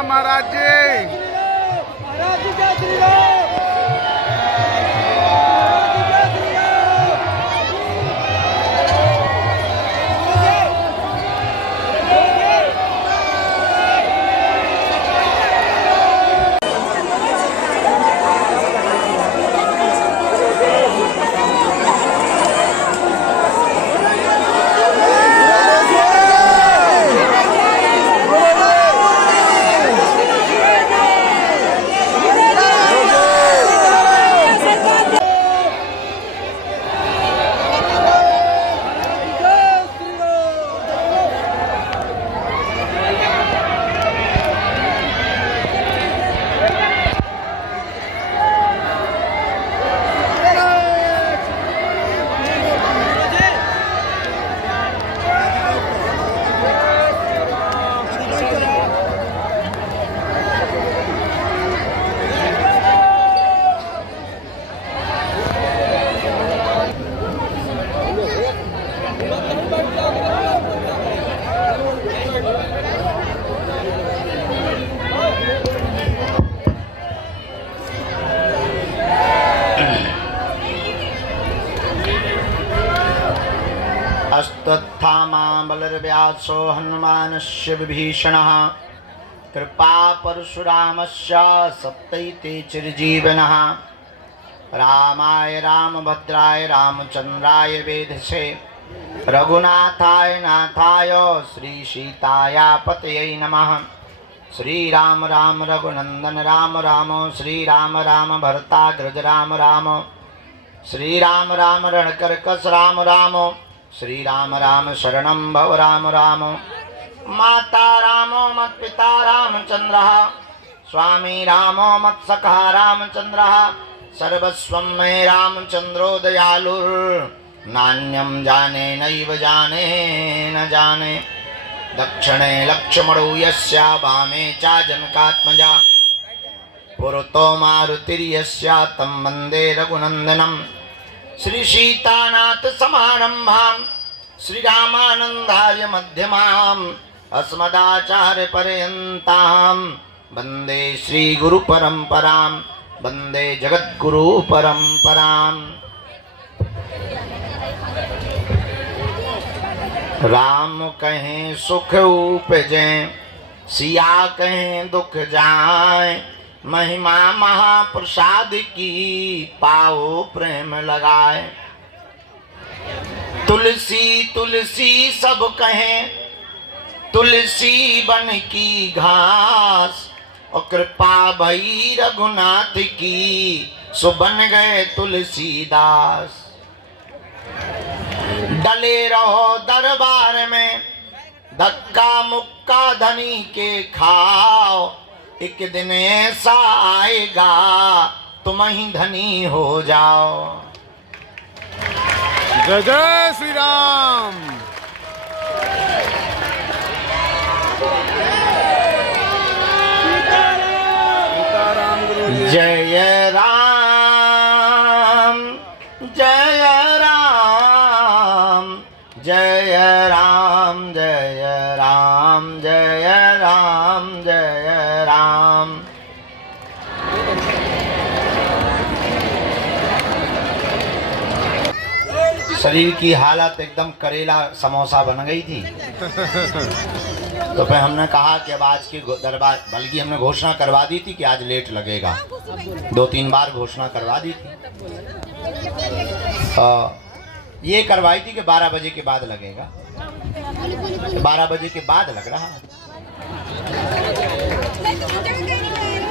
राम महाराज जी। महाराज जी जय श्री राम। अस्तत्थामा बलर्व्यासो हनुमानस्य विभीषणः कृपा परशुरामस्य सप्तैते चिरजीवनः रामाय रामभद्राय रामचंद्राय वेधसे रघुनाथाय नाथाय श्रीसीताय पतये नमः। श्रीराम राम रघुनंदन राम राम श्रीराम राम भरताग्रज राम राम श्रीराम राम रणकर्कश राम राम श्रीराम राम शरणं भव राम राम। माता रामो मत्पिता रामचंद्रः स्वामी रामो मत्सखा रामचंद्रः सर्वस्वं मे रामचंद्रो दयालुर्नान्यं जाने नैव जाने न जाने। दक्षिणे लक्ष्मणो यस्य वामे च जनकात्मजा पुरतो मारुतिर्यस्य तं वन्दे रघुनन्दनं। श्री सीतानाथ समारंभां श्रीरामानंदार्य मध्यमाम् अस्मदाचार्य पर्यन्तां वन्दे श्री गुरु परंपरां वन्दे जगद्गुरु परंपरां। राम कहें सुख उपजे सिया कहें दुख जाए महिमा महाप्रसाद की पाओ प्रेम लगाए। तुलसी तुलसी सब कहें तुलसी बन की घास और कृपा भई रघुनाथ की सो बन गए तुलसीदास। डले रहो दरबार में धक्का मुक्का धनी के खाओ एक दिन ऐसा आएगा तुम ही धनी हो जाओ। जय जय श्री राम। सीताराम गुरु जी। जय राम जय राम जय राम जय राम जय राम जय राम। शरीर की हालत एकदम करेला समोसा बन गई थी तो फिर हमने कहा कि अब आज के दरबार बल्कि हमने घोषणा करवा दी थी कि आज लेट लगेगा। 2-3 बार घोषणा करवा दी थी। ये करवाई थी कि 12 बजे के बाद लगेगा। 12 बजे के बाद लग रहा है।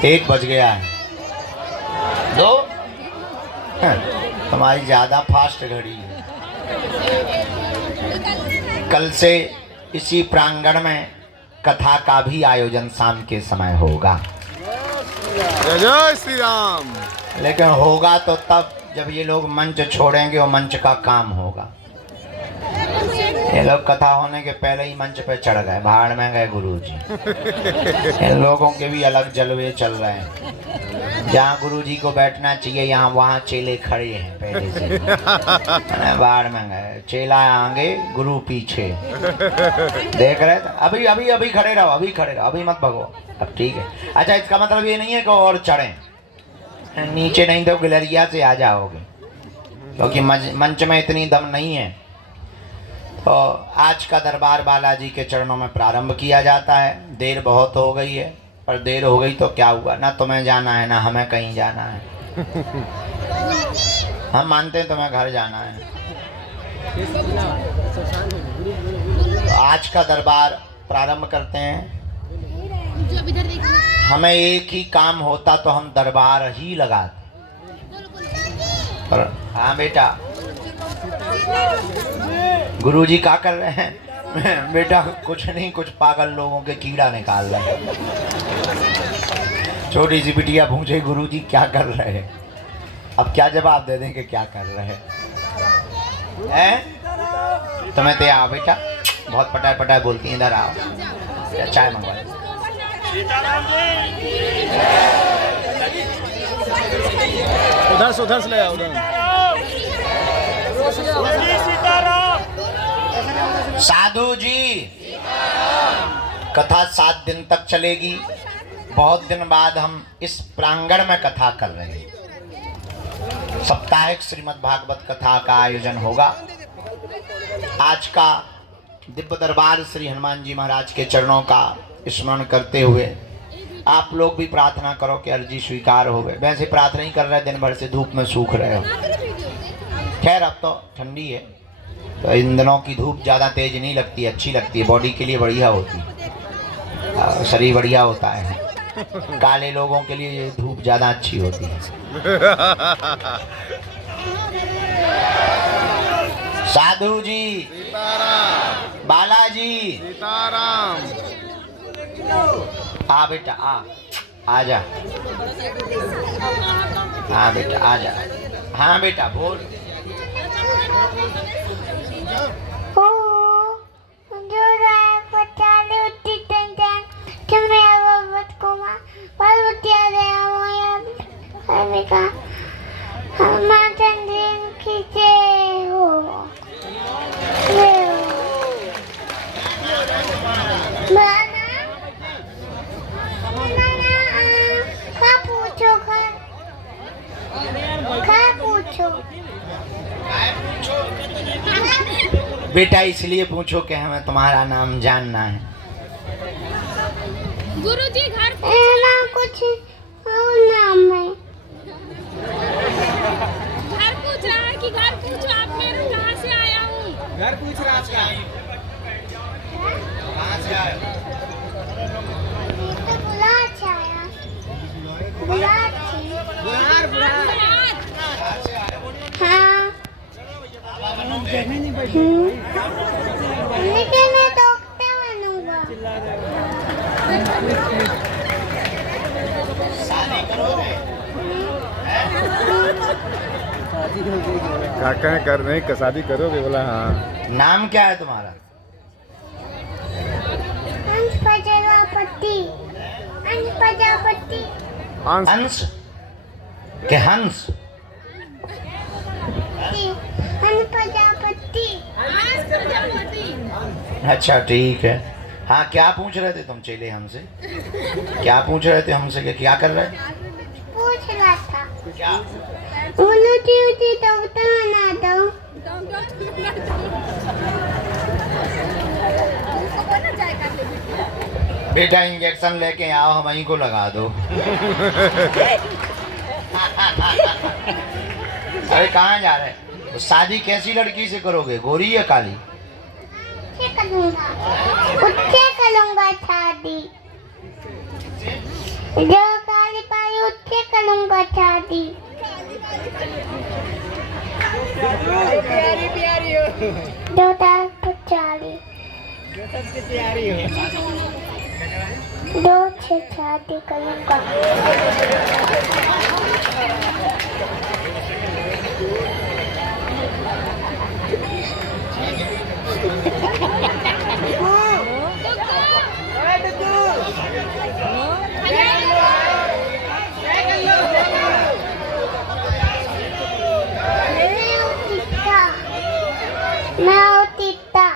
1 बज गया है। 2 हमारी ज्यादा फास्ट घड़ी है। कल से इसी प्रांगण में कथा का भी आयोजन शाम के समय होगा। जय जय श्री राम। लेकिन होगा तो तब जब ये लोग मंच छोड़ेंगे और मंच का काम होगा। ये लोग कथा होने के पहले ही मंच पे चढ़ गए, भाड़ में गए गुरुजी। इन लोगों के भी अलग जलवे चल रहे हैं। जहाँ गुरुजी को बैठना चाहिए यहाँ वहाँ चेले खड़े हैं पहले से। भाड़ में गए, चेला आगे गुरु पीछे। देख रहे थे, अभी अभी अभी खड़े रहो, अभी खड़े रहो, अभी मत भगो। अब ठीक है। अच्छा, इसका मतलब ये नहीं है कि और चढ़ें, नीचे नहीं तो गिलरिया से आ जाओगे, क्योंकि मंच में इतनी दम नहीं है। तो आज का दरबार बालाजी के चरणों में प्रारंभ किया जाता है। देर बहुत हो गई है, पर देर हो गई तो क्या हुआ, ना तुम्हें जाना है ना हमें कहीं जाना है। हम मानते हैं तुम्हें घर जाना है। तो आज का दरबार प्रारंभ करते हैं। हमें एक ही काम होता तो हम दरबार ही लगाते। पर हाँ बेटा, गुरुजी क्या कर रहे हैं? बेटा कुछ नहीं, कुछ पागल लोगों के कीड़ा निकाल रहे हैं। छोटी सी बिटिया पूछे गुरुजी क्या कर रहे हैं? अब क्या जवाब दे दें कि क्या कर रहे हैं? तुम्हें तो आओ बेटा, बहुत पटाए पटाए बोलती हैं, इधर आओ, चाय मंगवा। उधर से ले आओ, उधर। साधु जी, कथा 7 दिन तक चलेगी। बहुत दिन बाद हम इस प्रांगण में कथा कर रहे हैं। साप्ताहिक श्रीमद् भागवत कथा का आयोजन होगा। आज का दिव्य दरबार श्री हनुमान जी महाराज के चरणों का स्मरण करते हुए आप लोग भी प्रार्थना करो कि अर्जी स्वीकार हो गए। वैसे प्रार्थना ही कर रहे, दिन भर से धूप में सूख रहे हो। खैर अब तो ठंडी है, तो इन दिनों की धूप ज़्यादा तेज नहीं लगती, अच्छी लगती है, बॉडी के लिए बढ़िया होती है, शरीर बढ़िया होता है। काले लोगों के लिए ये धूप ज़्यादा अच्छी होती है। साधु जी, सीताराम, बालाजी, सीताराम। आ बेटा, आ जा। हाँ बेटा आ जा। हाँ बेटा बोल। बेटा इसलिए पूछो कि हमें तुम्हारा नाम जानना है। गुरुजी घर कुछ और नाम है। घर पूछ रहा है कि घर पूछो आप, मैं कहाँ से आया हूँ। घर पूछ रहा था। कहाँ से आए? तो बुलाच आया। बुलाच। हाँ। लेकिन मैं डॉक्टर बनूंगा। शादी करोगे? काका कर रहे हैं, शादी करोगे? बोला हाँ। नाम क्या है तुम्हारा? हंस प्रजापति। हंस प्रजापति। हंस के हंस? हंस प्रजापति। अच्छा ठीक है। हाँ क्या पूछ रहे थे तुम चेले हमसे? क्या पूछ रहे थे हमसे कि क्या कर रहे? पूछ रहा था। क्या? मुझे डॉक्टर बना दो। बेटा इंजेक्शन लेके आओ, हम वहीं को लगा दो। अरे कहाँ जा रहे? तो शादी कैसी लड़की से करोगे, गोरी या काली? उससे करूँगा शादी। जो काली पाई उससे करूँगा शादी। प्यारी हो। 2040। जो सबसे प्यारी हो। 2 से शादी करूँगा। मैं हूँ तीता।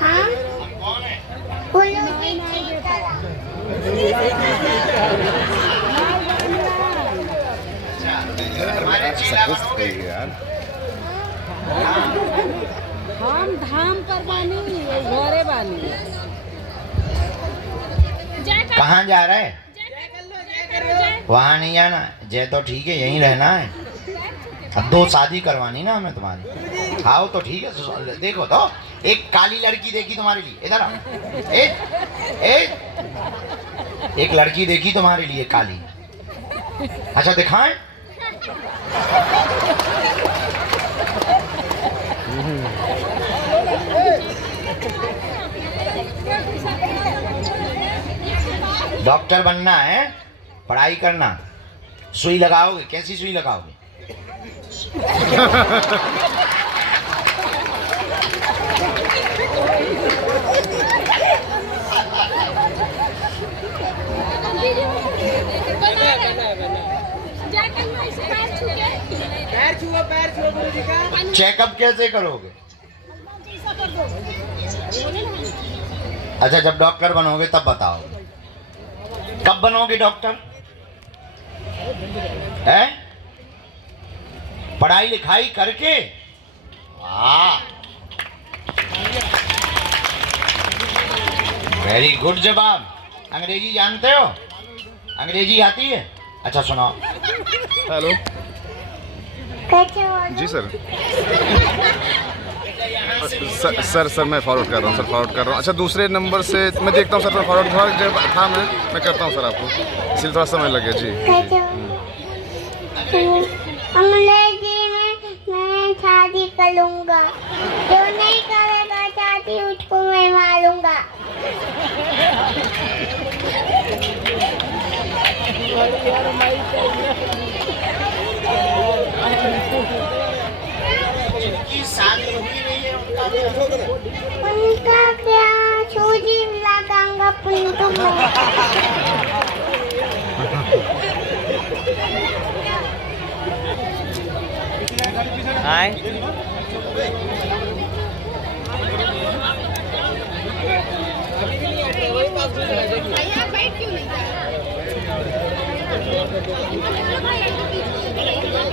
हाँ? उल्लू की चीता। सकस पे यार। हम धाम पर बानी घरे बानी। कहाँ जा रहे हैं? वहाँ नहीं जाना। जय तो ठीक है, यहीं रहना है। अब 2 शादी करवानी ना हमें तुम्हारी। आओ तो ठीक है। देखो तो एक काली लड़की देखी तुम्हारे लिए, इधर आओ। एक लड़की देखी तुम्हारे लिए काली। अच्छा दिखाएं? डॉक्टर बनना है, पढ़ाई करना। सुई लगाओगे? कैसी सुई लगाओगे? पैर छुओ गुरुजी का। चेकअप कैसे करोगे? अच्छा जब डॉक्टर बनोगे तब बताओ। कब बनोगे डॉक्टर? है? पढ़ाई लिखाई करके? वाह, वेरी गुड जवाब। अंग्रेजी जानते हो? अंग्रेजी आती है? अच्छा सुनाओ। हेलो कैसे हो? जी सर। सर मैं फॉरवर्ड कर रहा हूँ, अच्छा दूसरे नंबर से मैं देखता हूँ सर, फॉरवर्ड जब था मैं करता हूँ सर आपको, इसलिए थोड़ा समय लगे। जी कैसे हो? अंग्रेजी में मैं शादी करूँगा। जो नहीं करेगा शादी उसको मैं मारूंगा। उनका क्या सूजी लगाऊंगा पुंटू में। हाय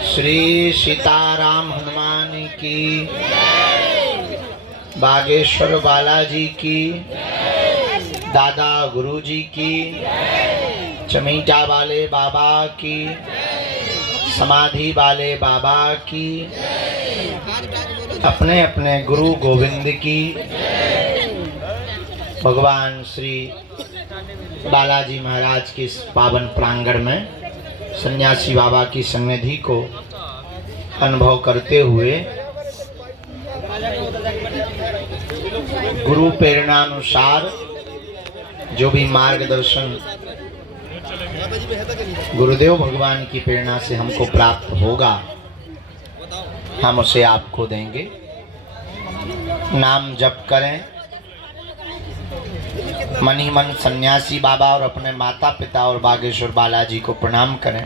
श्री सीताराम हनुमान की, बागेश्वर बालाजी की, दादा गुरुजी की, चमीटा वाले बाबा की, समाधि वाले बाबा की, अपने अपने गुरु गोविंद की, भगवान श्री बालाजी महाराज के इस पावन प्रांगण में सन्यासी बाबा की सन्निधि को अनुभव करते हुए गुरु प्रेरणा अनुसार जो भी मार्गदर्शन गुरुदेव भगवान की प्रेरणा से हमको प्राप्त होगा, हम उसे आपको देंगे। नाम जप करें, मन ही मन सन्यासी बाबा और अपने माता पिता और बागेश्वर बालाजी को प्रणाम करें।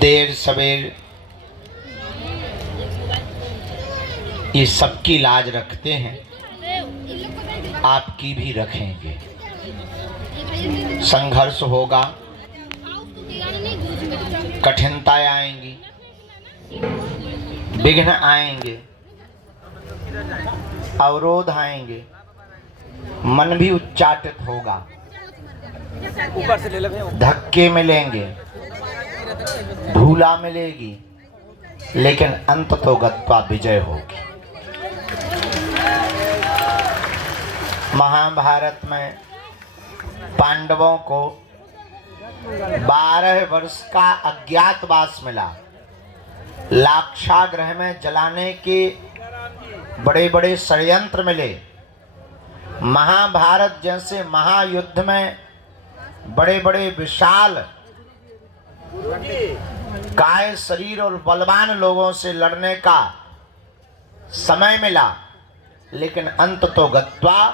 देर सवेर ये सबकी लाज रखते हैं, आपकी भी रखेंगे। संघर्ष होगा, कठिनताएं आएंगी, विघ्न आएंगे, अवरोध आएंगे, मन भी उच्चाटित होगा, ऊपर से ले लो। धक्के मिलेंगे, धूला मिलेगी, लेकिन अंत तो गत्वा विजय होगी। महाभारत में पांडवों को 12 वर्ष का अज्ञातवास मिला। लाक्षागृह में जलाने के बड़े बड़े षड्यंत्र मिले। महाभारत जैसे महायुद्ध में बड़े बड़े विशाल काय शरीर और बलवान लोगों से लड़ने का समय मिला, लेकिन अंत तो गत्वा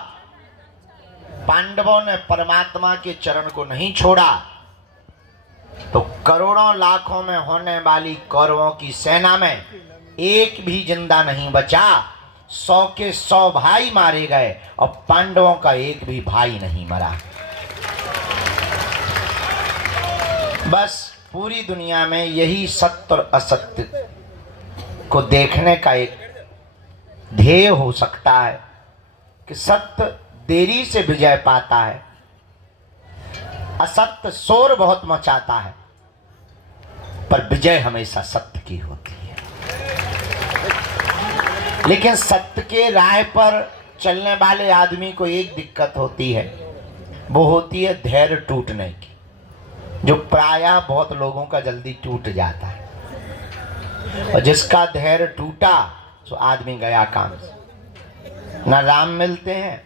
पांडवों ने परमात्मा के चरण को नहीं छोड़ा, तो करोड़ों लाखों में होने वाली कौरवों की सेना में एक भी जिंदा नहीं बचा। 100 के 100 भाई मारे गए और पांडवों का एक भी भाई नहीं मरा। बस पूरी दुनिया में यही सत्य और असत्य को देखने का एक ध्येय हो सकता है कि सत्य देरी से विजय पाता है, असत्य शोर बहुत मचाता है, पर विजय हमेशा सत्य की होती है। लेकिन सत्य के राह पर चलने वाले आदमी को एक दिक्कत होती है, वो होती है धैर्य टूटने की, जो प्रायः बहुत लोगों का जल्दी टूट जाता है। और जिसका धैर्य टूटा तो आदमी गया काम से। न राम मिलते हैं,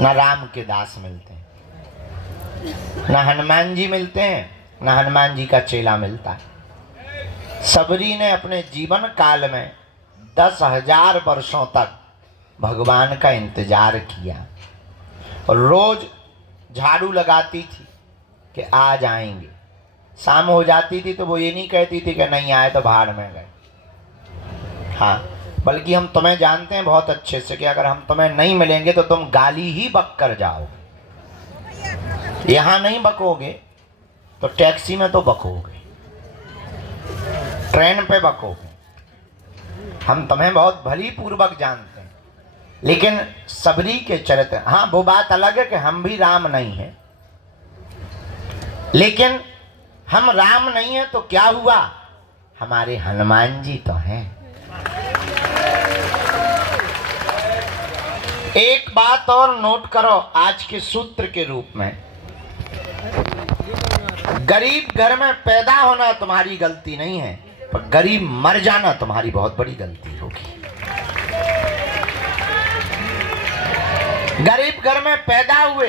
न राम के दास मिलते हैं, न हनुमान जी मिलते हैं, न हनुमान जी का चेला मिलता है। सबरी ने अपने जीवन काल में 10,000 वर्षों तक भगवान का इंतजार किया और रोज झाड़ू लगाती थी कि आज आएंगे। शाम हो जाती थी तो वो ये नहीं कहती थी कि नहीं आए तो भाड़ में गए। हाँ, बल्कि हम तुम्हें जानते हैं बहुत अच्छे से कि अगर हम तुम्हें नहीं मिलेंगे तो तुम गाली ही बक कर जाओगे। यहाँ नहीं बकोगे तो टैक्सी में तो बकोगे, ट्रेन पे बकोगे। हम तुम्हें बहुत भली पूर्वक जानते हैं, लेकिन सबरी के चरित्र, हाँ वो बात अलग है कि हम भी राम नहीं हैं, लेकिन हम राम नहीं हैं तो क्या हुआ, हमारे हनुमान जी तो हैं। एक बात और नोट करो आज के सूत्र के रूप में, गरीब घर में पैदा होना तुम्हारी गलती नहीं है, पर गरीब मर जाना तुम्हारी बहुत बड़ी गलती होगी। गरीब घर में पैदा हुए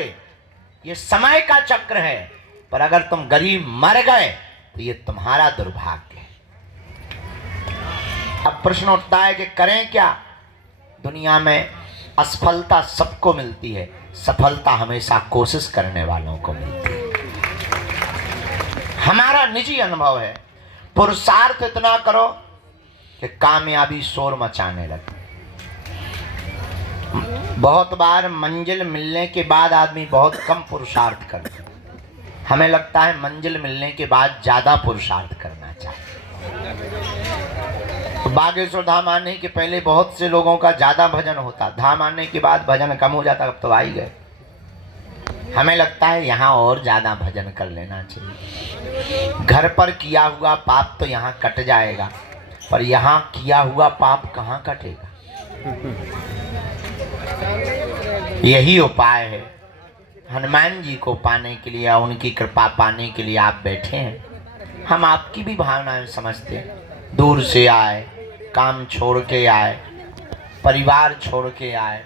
ये समय का चक्र है, पर अगर तुम गरीब मर गए तो ये तुम्हारा दुर्भाग्य है। अब प्रश्न उठता है कि करें क्या। दुनिया में असफलता सबको मिलती है, सफलता हमेशा कोशिश करने वालों को मिलती है। हमारा निजी अनुभव है, पुरुषार्थ इतना करो कि कामयाबी शोर मचाने लगे। बहुत बार मंजिल मिलने के बाद आदमी बहुत कम पुरुषार्थ करता है। हमें लगता है मंजिल मिलने के बाद ज्यादा पुरुषार्थ करना चाहिए। तो बागेश्वर धाम आने के पहले बहुत से लोगों का ज्यादा भजन होता, धाम आने के बाद भजन कम हो जाता, अब तो आ ही गए। हमें लगता है यहाँ और ज्यादा भजन कर लेना चाहिए। घर पर किया हुआ पाप तो यहाँ कट जाएगा, पर यहाँ किया हुआ पाप कहाँ कटेगा। यही उपाय है। हनुमान जी को पाने के लिए, उनकी कृपा पाने के लिए आप बैठे हैं। हम आपकी भी भावनाएं समझते हैं। दूर से आए, काम छोड़ के आए, परिवार छोड़ के आए,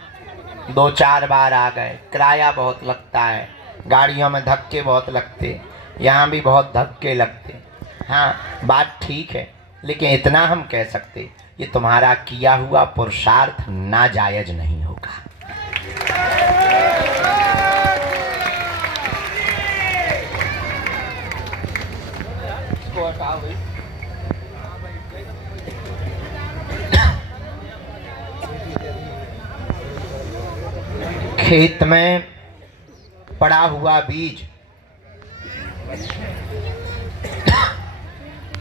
2-4 बार आ गए, किराया बहुत लगता है, गाड़ियों में धक्के बहुत लगते, यहाँ भी बहुत धक्के लगते। हाँ, बात ठीक है, लेकिन इतना हम कह सकते, ये तुम्हारा किया हुआ पुरुषार्थ नाजायज नहीं होगा। खेत में पड़ा हुआ बीज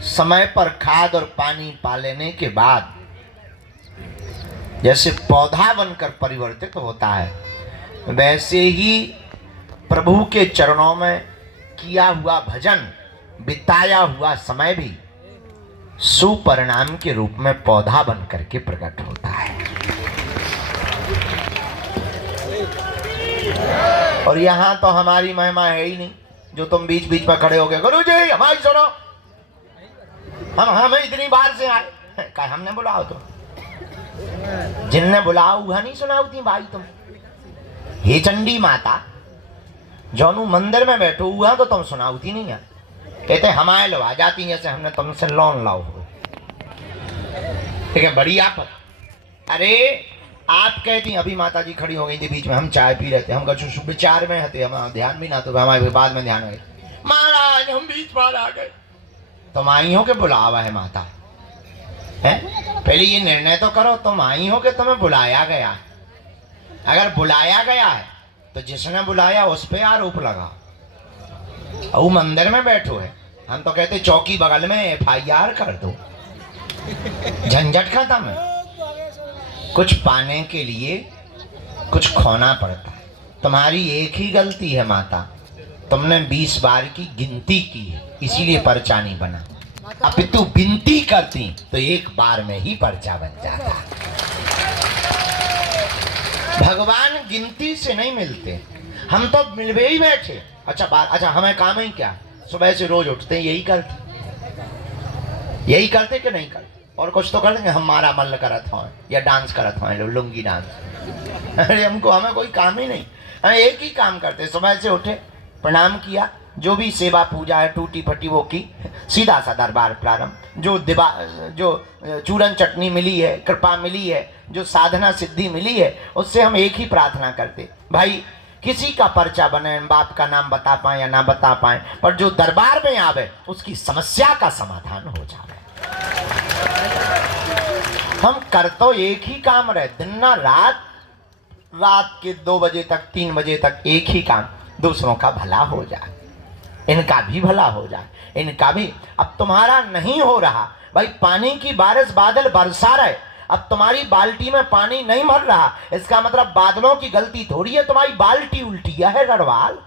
समय पर खाद और पानी पा लेने के बाद जैसे पौधा बनकर परिवर्तित होता है, वैसे ही प्रभु के चरणों में किया हुआ भजन, बिताया हुआ समय भी सुपरिणाम के रूप में पौधा बन करके प्रकट होता है। और यहाँ तो हमारी महिमा है ही नहीं, जो तुम बीच बीच में खड़े हो गए, गुरु जी हमारी सुनो, हम इतनी बार से आए, क्या हमने बुलाओ तो, जिनने बुलाओ वह नहीं सुनाओती भाई तुम। हे चंडी माता, जौनू मंदिर में बैठो हुआ तो तुम सुनाओती नहीं है। कहते हमारे लो आ जाती जैसे हमने तुमसे लोन लाओ हो। ठीक है, बड़ी आप अरे आप कहती अभी माता जी खड़ी हो गई थी बीच में, हम चाय पी रहे थे, हम कुछ विचार में हते, हम ध्यान भी ना तो हमारे बाद में ध्यान गए महाराज हम बीच बार आ गए। तुम आई हो के बुलावा है माता है, पहले ये निर्णय तो करो तुम आई हो कि तुम्हें बुलाया गया। अगर बुलाया गया है तो जिसने बुलाया उस पे आरोप लगा। वो मंदिर में बैठो है, हम तो कहते चौकी बगल में FIR कर दो, झंझट खत्म है। कुछ पाने के लिए कुछ खोना पड़ता है। तुम्हारी एक ही गलती है माता, तुमने 20 बार की गिनती की है, इसीलिए पर्चा नहीं बना। अब तू विनती करती तो एक बार में ही पर्चा बन जाता। भगवान गिनती से नहीं मिलते, हम तो मिलवे ही बैठे। अच्छा हमें काम ही क्या, सुबह से रोज उठते हैं यही करते कि नहीं करते, और कुछ तो कर देंगे। हमारा मन करत हो या डांस करत हो, लुंगी डांस। अरे हमें कोई काम ही नहीं, हम एक ही काम करते। सुबह से उठे, प्रणाम किया, जो भी सेवा पूजा है टूटी फटी वो की, सीधा सा दरबार प्रारंभ। जो चूरन चटनी मिली है, कृपा मिली है, जो साधना सिद्धि मिली है, उससे हम एक ही प्रार्थना करते, भाई किसी का पर्चा बने, बाप का नाम बता पाए या ना बता पाए, पर जो दरबार में आवे उसकी समस्या का समाधान हो जाए। हम कर तो एक ही काम रहे, दिन ना रात के 2 बजे तक 3 बजे तक एक ही काम, दूसरों का भला हो जाए, इनका भी भला हो जाए, इनका भी। अब तुम्हारा नहीं हो रहा भाई, पानी की बारिश बादल बरसा रहे, अब तुम्हारी बाल्टी में पानी नहीं भर रहा, इसका मतलब बादलों की गलती थोड़ी है, तुम्हारी बाल्टी उल्टी है गढ़वाल।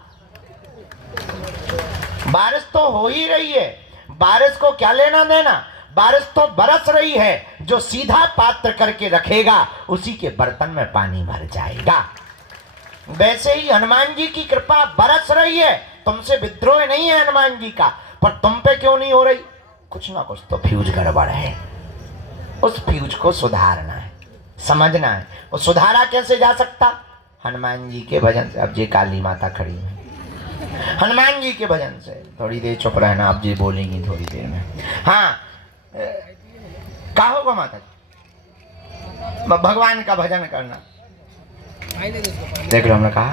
बारिश तो हो ही रही है, बारिश को क्या लेना देना, बारिश तो बरस रही है। जो सीधा पात्र करके रखेगा उसी के बर्तन में पानी भर जाएगा। वैसे ही हनुमान जी की कृपा बरस रही है, तुमसे विद्रोह नहीं है हनुमान जी का, पर तुम पे क्यों नहीं हो रही, कुछ ना कुछ तो फ्यूज गड़बड़ है। उस फ्यूज को सुधारना है, समझना है। वो सुधारा कैसे जा सकता, हनुमान जी के भजन से। अब ये काली माता खड़ी है, हनुमान जी के भजन से। थोड़ी देर चुप रहना, अब जी बोलेंगी थोड़ी देर में। हाँ क्या होगा माता जी, भगवान का भजन करना। देख लो हमने कहा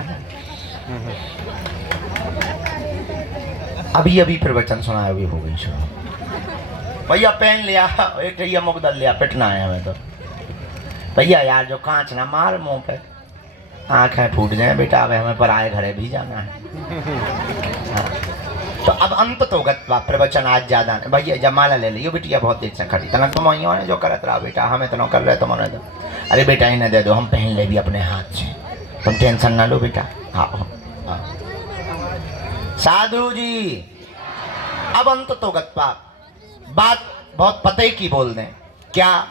अभी प्रवचन सुना, अभी हो गई सुनो। भैया पेन लिया, एक भैया मुकदल लिया, पिटना है हमें तो। भैया यार जो कांच ना मार मुंह पे, आंखें फूट जाए बेटा, अब हमें पराए घरे भी जाना है। तो अब अंत तो गत्वा प्रवचन आज ज्यादा नहीं। भैया जमाला ले लियो, बिटिया बहुत देर से खड़ी, तना तुम ने जो करत रहा बेटा, हमें तो कर रहे तुम दो। अरे बेटा इन्हें दे दो, हम पहन ले भी अपने हाथ से, तुम टेंशन ना लो बेटा। हाँ साधु जी, अब अंत तो गत्वा बात बहुत पते की बोल दें। क्या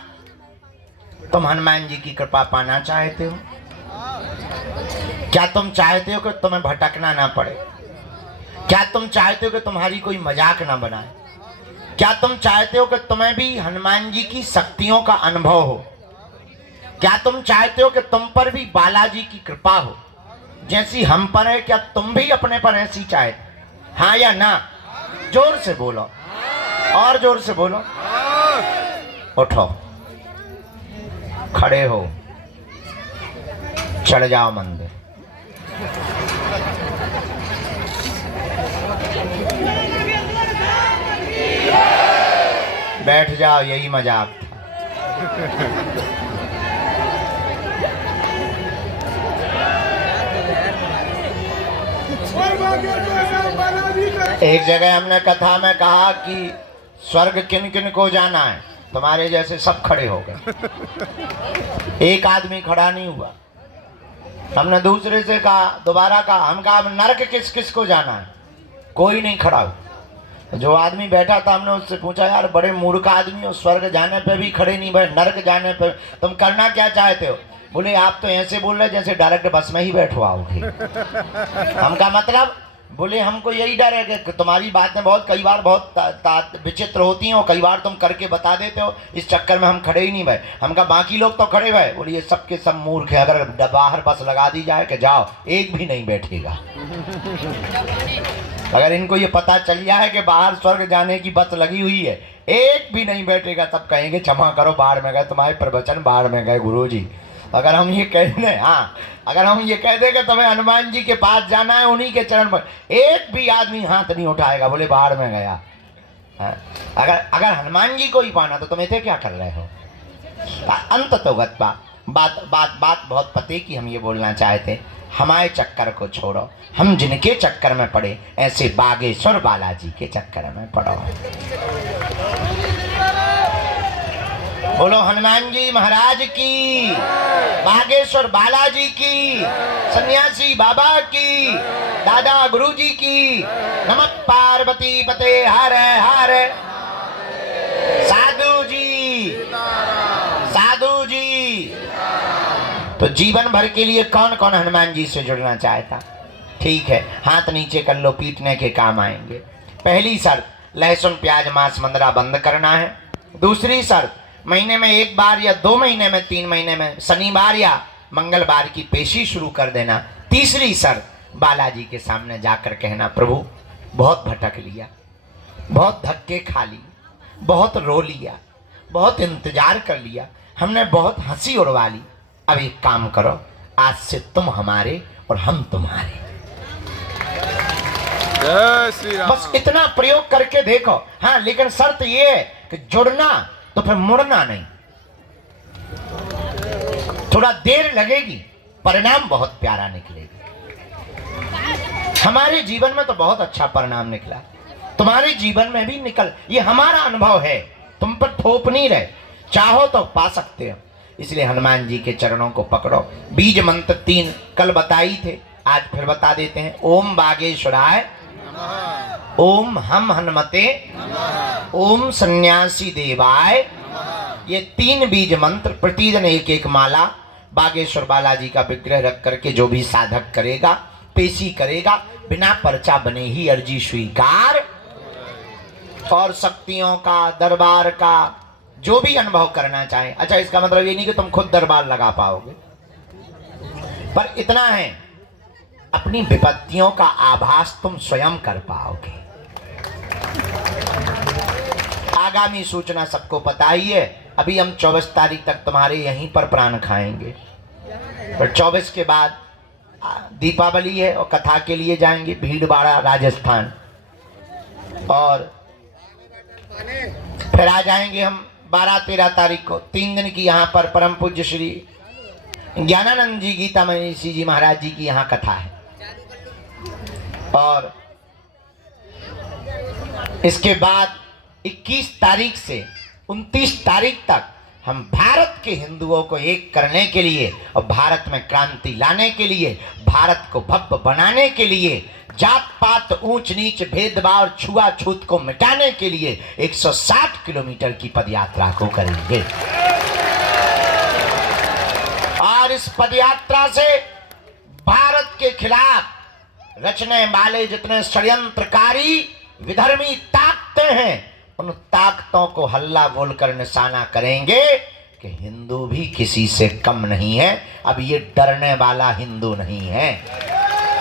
तुम हनुमान जी की कृपा पाना चाहते हो? क्या तुम चाहते हो कि तुम्हें भटकना ना पड़े? क्या तुम चाहते हो कि तुम्हारी कोई मजाक ना बनाए? क्या तुम चाहते हो कि तुम्हें भी हनुमान जी की शक्तियों का अनुभव हो? क्या तुम चाहते हो कि तुम पर भी बालाजी की कृपा हो जैसी हम पर है? क्या तुम भी अपने पर ऐसी चाहे? हाँ या ना? जोर से बोलो, और जोर से बोलो। उठो, खड़े हो, चढ़ जाओ मंदिर। बैठ जाओ, यही मजाक था। एक जगह हमने कथा में कहा कि स्वर्ग किन किन को जाना है, तुम्हारे जैसे सब खड़े हो गए, एक आदमी खड़ा नहीं हुआ। हमने दूसरे से कहा, दोबारा कहा, हम कहा नरक किस किस को जाना है, कोई नहीं खड़ा हुआ। जो आदमी बैठा था हमने उससे पूछा, यार बड़े मूर्ख आदमी हो, स्वर्ग जाने पे भी खड़े नहीं बैठ, नरक जाने पे तुम करना क्या चाहते हो? बोले आप तो ऐसे बोल रहे जैसे डायरेक्ट बस में ही बैठो आओगे। हम का मतलब बोले हमको यही डर है कि तुम्हारी बातें बहुत कई बार बहुत विचित्र होती हैं और कई बार तुम करके बता देते हो, इस चक्कर में हम खड़े ही नहीं भाई। हम कहा बाकी लोग तो खड़े भाई। बोले ये सबके सब मूर्ख है, अगर बाहर बस लगा दी जाए कि जाओ, एक भी नहीं बैठेगा। अगर इनको ये पता चल जाए कि बाहर स्वर्ग जाने की बस लगी हुई है, एक भी नहीं बैठेगा। सब कहेंगे क्षमा करो, बाहर में गए, तुम्हारे प्रवचन बाहर में गए गुरुजी। अगर हम ये कह दें, हाँ अगर हम ये कह दें कि तुम्हें हनुमान जी के पास जाना है, उन्हीं के चरण पर, एक भी आदमी हाथ नहीं उठाएगा, बोले बाहर में गया। हाँ? अगर हनुमान जी को ही पाना तो तुम इसे क्या कर रहे हो। अंत तो गत्वा बात बात बात बहुत पते की हम ये बोलना चाहते, हमारे चक्कर को छोड़ो, हम जिनके चक्कर में पड़े ऐसे बागेश्वर बालाजी के चक्कर में पड़ो। बोलो हनुमान जी महाराज की, बागेश्वर बालाजी की, सन्यासी बाबा की, दादा गुरुजी की। नमः पार्वती पते हर हर। साधु जी, साधु जी। तो जीवन भर के लिए कौन कौन हनुमान जी से जुड़ना चाहता? ठीक है, हाथ नीचे कर लो, पीटने के काम आएंगे। पहली शर्त, लहसुन प्याज मांस मंदरा बंद करना है। दूसरी शर्त, महीने में 1 बार या 2 महीने में 3 महीने में शनिवार या मंगलवार की पेशी शुरू कर देना। तीसरी शर्त, बालाजी के सामने जाकर कहना, प्रभु बहुत भटक लिया, बहुत धक्के खा लिए, बहुत रो लिया, बहुत इंतजार कर लिया, हमने बहुत हंसी उड़वा ली। अब एक काम करो, आज से तुम हमारे और हम तुम्हारे। जय श्री राम। बस इतना प्रयोग करके देखो। हाँ, लेकिन शर्त ये है कि जुड़ना तो फिर मुड़ना नहीं। थोड़ा देर लगेगी, परिणाम बहुत प्यारा निकलेगा। हमारे जीवन में तो बहुत अच्छा परिणाम निकला, तुम्हारे जीवन में भी निकल, ये हमारा अनुभव है, तुम पर थोप नहीं रहे, चाहो तो पा सकते हो। इसलिए हनुमान जी के चरणों को पकड़ो। बीज मंत्र 3 कल बताई थे, आज फिर बता देते हैं। ओम बागेश्वराय, ओम हम हनुमते, ओम सन्यासी देवाय। ये 3 बीज मंत्र प्रतिदिन 1-1 माला बागेश्वर बालाजी का विग्रह रख करके जो भी साधक करेगा, पेशी करेगा, बिना पर्चा बने ही अर्जी स्वीकार। और शक्तियों का, दरबार का जो भी अनुभव करना चाहे। अच्छा, इसका मतलब ये नहीं कि तुम खुद दरबार लगा पाओगे, पर इतना है, अपनी विपत्तियों का आभास तुम स्वयं कर पाओगे। आगामी सूचना सबको पता ही है। अभी हम 24 तारीख तक तुम्हारे यहीं पर प्राण खाएंगे, पर 24 के बाद दीपावली है और कथा के लिए जाएंगे भीलवाड़ा राजस्थान, और फिर आ जाएंगे हम 12-13 तारीख को। 3 दिन की यहाँ पर परम पूज्य श्री ज्ञानानंद जी गीतामणि जी महाराज जी की यहाँ कथा है। और इसके बाद 21 तारीख से 29 तारीख तक हम भारत के हिंदुओं को एक करने के लिए और भारत में क्रांति लाने के लिए, भारत को भव्य बनाने के लिए, जात पात ऊंच नीच भेदभाव और छुआछूत को मिटाने के लिए 160 किलोमीटर की पदयात्रा को करेंगे। और इस पदयात्रा से भारत के खिलाफ रचने वाले जितने षड्यंत्रकारी विधर्मी ताकतें हैं, उन ताकतों को हल्ला बोलकर निशाना करेंगे कि हिंदू भी किसी से कम नहीं है। अब ये डरने वाला हिंदू नहीं है।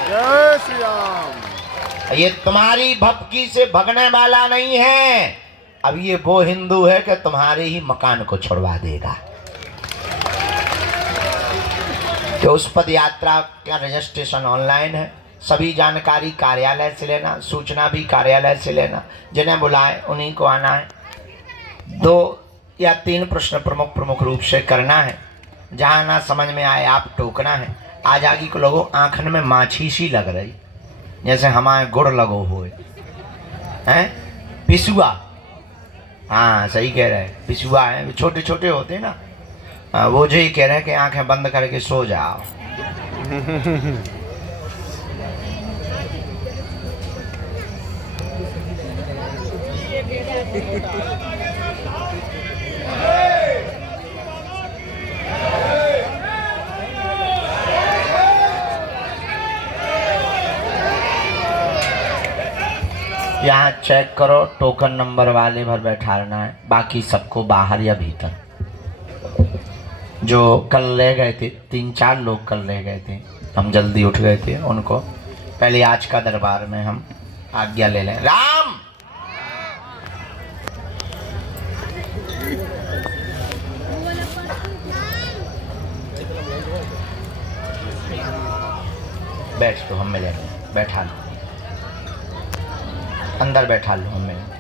जय श्री राम। ये तुम्हारी भपकी से भगने वाला नहीं है। अब ये वो हिंदू है कि तुम्हारे ही मकान को छुड़वा देगा। तो उस पद यात्रा का रजिस्ट्रेशन ऑनलाइन है। सभी जानकारी कार्यालय से लेना, सूचना भी कार्यालय से लेना। जिन्हें बुलाए उन्हीं को आना है। 2 या 3 प्रश्न प्रमुख रूप से करना है। जहाँ ना समझ में आए आप टोकना है। आज आगे को लोगों आँखन में माछी सी लग रही, जैसे हमारे गुड़ लगो हुए हैं। पिसुआ, हाँ सही कह रहे हैं, पिसुआ है, छोटे छोटे होते हैं ना। वो जो ही कह रहे हैं कि आंखें बंद करके सो जाओ। चेक करो, टोकन नंबर वाले भर बैठाना है, बाकी सबको बाहर या भीतर। जो कल ले गए थे, 3-4 लोग कल ले गए थे, हम जल्दी उठ गए थे, उनको पहले आज का दरबार में हम आज्ञा ले लें। राम बैठ लो, हम मिलेंगे, बैठा लो, अंदर बैठा लो, हम मिलेंगे।